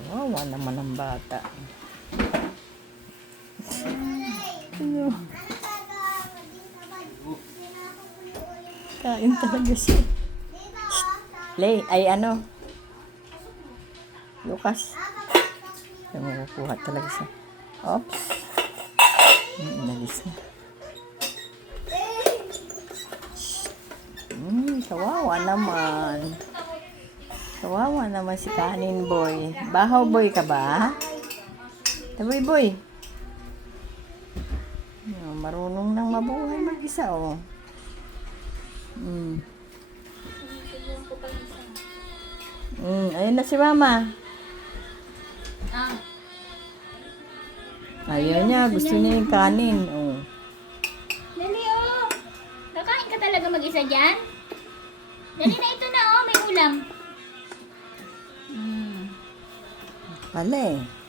Kawawa naman ang bata. Ano? Kain talaga siya. Lay, ay ano? Lucas. Nakukuha talaga siya. Oops. Inalis na. Kawawa naman. Kawawa naman si Kanin Boy. Bahaw boy ka ba? Boy boy. Marunong nang mabuhay mag-isa, oh. Ayun na si Mama. Ayaw niya. Gusto niya yung kanin, oh. Dali, oh. Kakain ka talaga mag-isa dyan? Dali na, ito na, oh. May ulam. Pala eh.